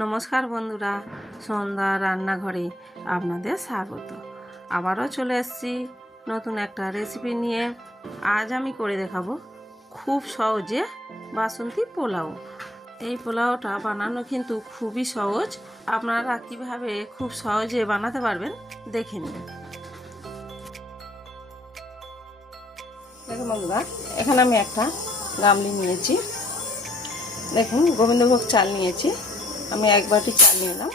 নমস্কার বন্ধুরা, সন্ধ্যা রান্নাঘরে আপনাদের স্বাগত। আবারও চলে এসেছি নতুন একটা রেসিপি নিয়ে। আজ আমি করে দেখাবো খুব সহজে বাসন্তী পোলাও। এই পোলাওটা বানানো কিন্তু খুবই সহজ। আপনারা কীভাবে খুব সহজে বানাতে পারবেন দেখে নিন। দেখুন বন্ধুরা, এখানে আমি একটা গামলি নিয়েছি। দেখুন, গোবিন্দভোগ চাল নিয়েছি। আমি এক বাটি চাল নিলাম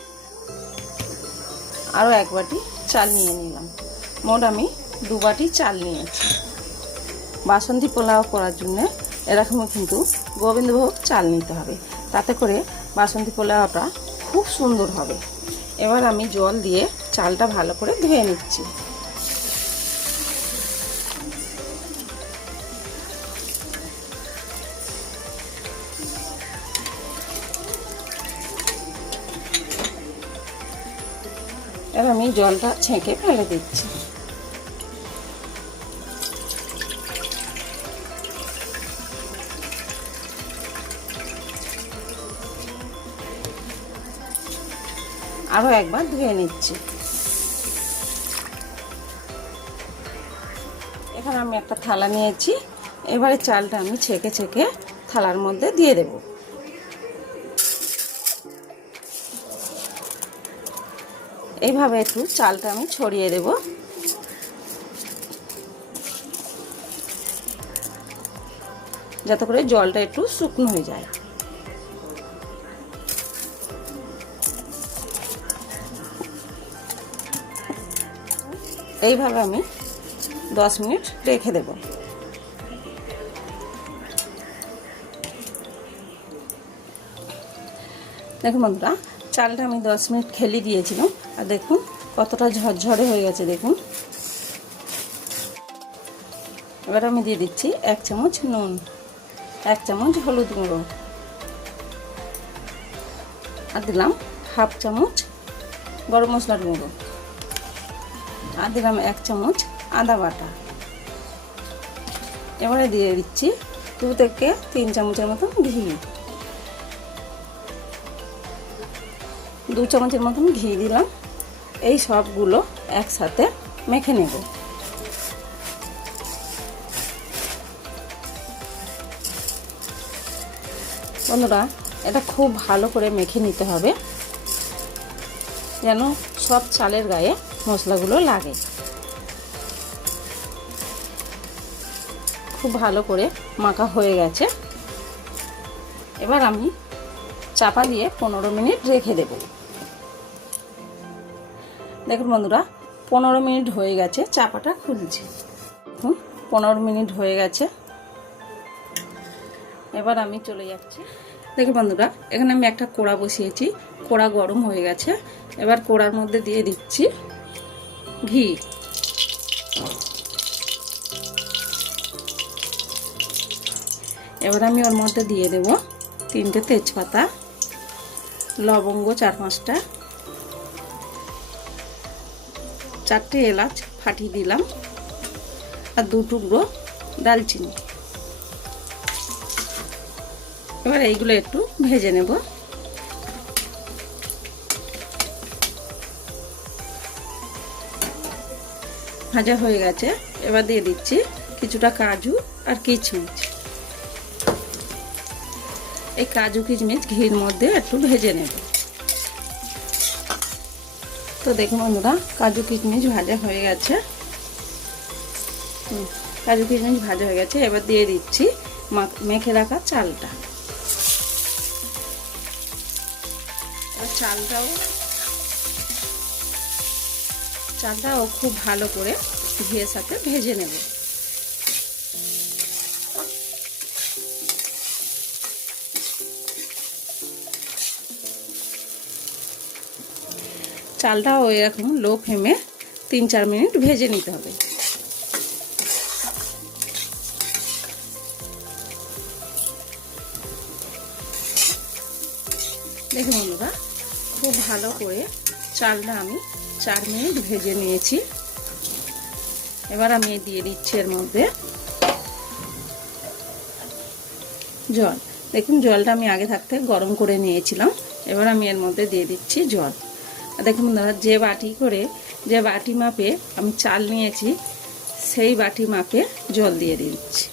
আরও এক বাটি চাল নিয়ে নিলাম। মোট আমি দু বাটি চাল নিয়েছি। বাসন্তী পোলাও করার জন্যে এরকমও কিন্তু গোবিন্দভোগ চাল নিতে হবে। তাতে করে বাসন্তী পোলাওটা খুব সুন্দর হবে। এবার আমি জল দিয়ে চালটা ভালো করে ধুয়ে নিচ্ছি। এবার আমি জলটা ছেঁকে ফেলে দিচ্ছি। আরও একবার ধুয়ে নিচ্ছি। এখানে আমি একটা থালা নিয়েছি। এবারে চালটা আমি ছেঁকে ছেঁকে থালার মধ্যে দিয়ে দেবো। এইভাবে একটু চালটা আমি ছড়িয়ে দেব। যাতে করে জলটা একটু শুকনো হয়ে যায়। এইভাবে আমি দশ মিনিট রেখে দেব। দেখুন বন্ধুরা চালটা আমি দশ মিনিট খেলি দিয়েছিলাম। আর দেখুন, কতটা ঝরঝরে হয়ে গেছে, দেখুন। এবার আমি দিয়ে দিচ্ছি এক চামচ নুন, এক চামচ হলুদ গুঁড়ো। আর দিলাম হাফ চামচ গরম মশলার গুঁড়ো। আর দিলাম এক চামচ আদা বাটা। এবারে দিয়ে দিচ্ছি দু থেকে তিন চামচের মতন ঘি। দু চামচের মতন ঘি দিলাম। এই সবগুলো একসাথে মেখে নেব। বন্ধুরা, এটা খুব ভালো করে মেখে নিতে হবে, যেন সব চালের গায়ে মশলাগুলো লাগে। খুব ভালো করে মাখা হয়ে গেছে। এবার আমি চাপা দিয়ে পনেরো মিনিট রেখে দেব। দেখুন বন্ধুরা, পনেরো মিনিট হয়ে গেছে, চাপাটা খুলছে। হুম, পনেরো মিনিট হয়ে গেছে। এবার আমি চলে যাচ্ছি। দেখুন বন্ধুরা, এখানে আমি একটা কোড়া বসিয়েছি, কোড়া গরম হয়ে গেছে। এবার কোড়ার মধ্যে দিয়ে দিচ্ছি ঘি। এবার আমি ওর মধ্যে দিয়ে দেব তিনটে তেজপাতা, লবঙ্গ চার পাঁচটা চারটে এলাচ ফাটিয়ে দিলাম আর দু টুকরো দালচিনি এবার এইগুলো একটু ভেজে নেব। ভাজা হয়ে গেছে। এবার দিয়ে দিচ্ছি কিছুটা কাজু আর কিচমিচ। এই কাজু কিচমিচ ঘির মধ্যে একটু ভেজে নেব। তো দেখুন বন্ধুরা, কাজু কিচমিচ ভাজা হয়ে গেছে। কাজু কিচমিচ ভাজা হয়ে গেছে। এবার দিয়ে দিচ্ছি মেখে রাখা চালটা। চালটাও চালটাও খুব ভালো করে ঘিয়ের সাথে ভেজে নেব। চালটাও এরকম লো ফ্লেমে তিন চার মিনিট ভেজে নিতে হবে। দেখুন বন্ধুরা, খুব ভালো করে চালটা আমি চার মিনিট ভেজে নিয়েছি। এবার আমি দিয়ে দিচ্ছি এর মধ্যে জল। দেখুন, জলটা আমি আগে থাকতে গরম করে নিয়েছিলাম। এবার আমি এর মধ্যে দিয়ে দিচ্ছি জল। দেখুন বন্ধুরা যে বাটি করে, যে বাটি মাপে আমি চাল নিয়েছি, সেই বাটি মাপে জল দিয়ে দিচ্ছি।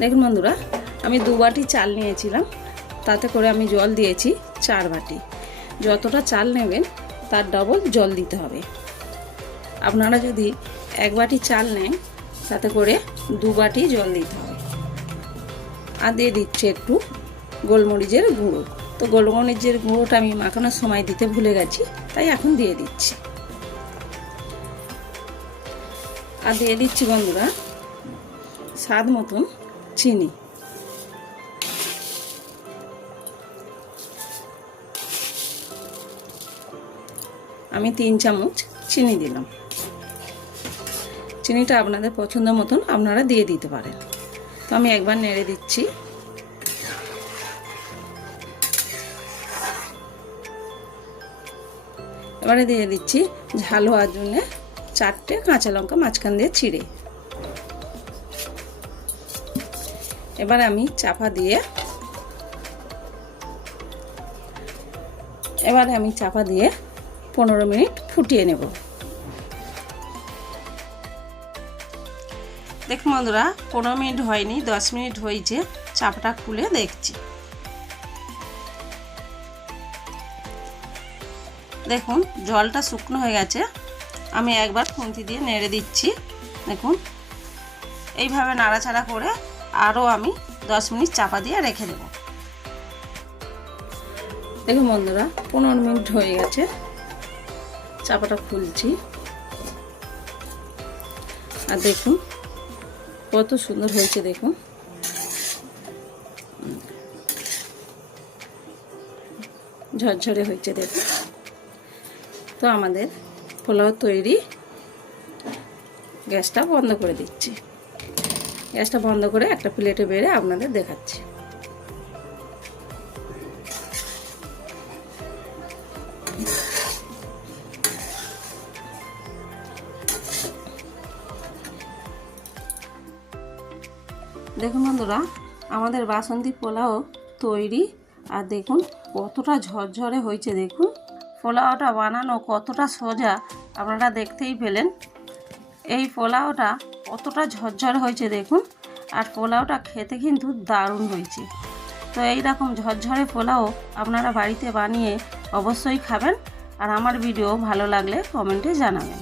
দেখুন বন্ধুরা, আমি দু বাটি চাল নিয়েছিলাম, তাতে করে আমি জল দিয়েছি চার বাটি। যতটা চাল নেবেন, তার ডবল জল দিতে হবে। আপনারা যদি এক বাটি চাল নেন, তাতে করে দু বাটি জল দিতে হবে। আর দিয়ে দিচ্ছি একটু গোলমরিচের গুঁড়ো। তো গোলমরিচের গুঁড়োটা আমি মাখানোর সময় দিতে ভুলে গেছি, তাই এখন দিয়ে দিচ্ছি। আর দিয়ে দিচ্ছি বন্ধুরা, স্বাদ মতন চিনি। আমি তিন চামচ চিনি দিলাম। চিনিটা আপনাদের পছন্দ মতন আপনারা দিয়ে দিতে পারেন। তো আমি একবার নেড়ে দিচ্ছি। এবারে দিয়ে দিচ্ছি ঝাল হওয়ার জন্যে চারটে কাঁচা লঙ্কা মাঝখান দিয়ে ছিঁড়ে। এবার আমি চাপা দিয়ে, এবারে আমি চাপা দিয়ে পনেরো মিনিট ফুটিয়ে নেব। দেখুন বন্ধুরা, পনেরো মিনিট হয়নি, দশ মিনিট হয়েছে, চাপাটা খুলে দেখছি। দেখুন, জলটা শুকনো হয়ে গেছে, আমি একবার খুন্তি দিয়ে নেড়ে দিচ্ছি। দেখুন, এইভাবে নাড়াচাড়া করে আরও আমি দশ মিনিট চাপা দিয়ে রেখে দেব। দেখুন বন্ধুরা, পনেরো মিনিট হয়ে গেছে। চাপাটা খুলছি। আর দেখুন, কত সুন্দর হয়েছে, দেখুন। ঝরঝরে হয়েছে, দেখুন। তো আমাদের পোলাও তৈরি, গ্যাসটা বন্ধ করে দিচ্ছি। গ্যাসটা বন্ধ করে একটা প্লেটে বেড়ে আপনাদের দেখাচ্ছি। দেখুন বন্ধুরা, আমাদের বাসন্তী পোলাও তৈরি। আর দেখুন, কতটা ঝরঝরে হয়েছে, দেখুন। পোলাওটা বানানো কতটা সোজা, আপনারা দেখতেই পেলেন। এই পোলাওটা কতটা ঝরঝর হয়েছে দেখুন। আর পোলাওটা খেতে কিন্তু দারুণ হয়েছে। তো এই রকম ঝরঝরে পোলাও আপনারা বাড়িতে বানিয়ে অবশ্যই খাবেন। আর আমার ভিডিও ভালো লাগলে কমেন্টে জানাবেন।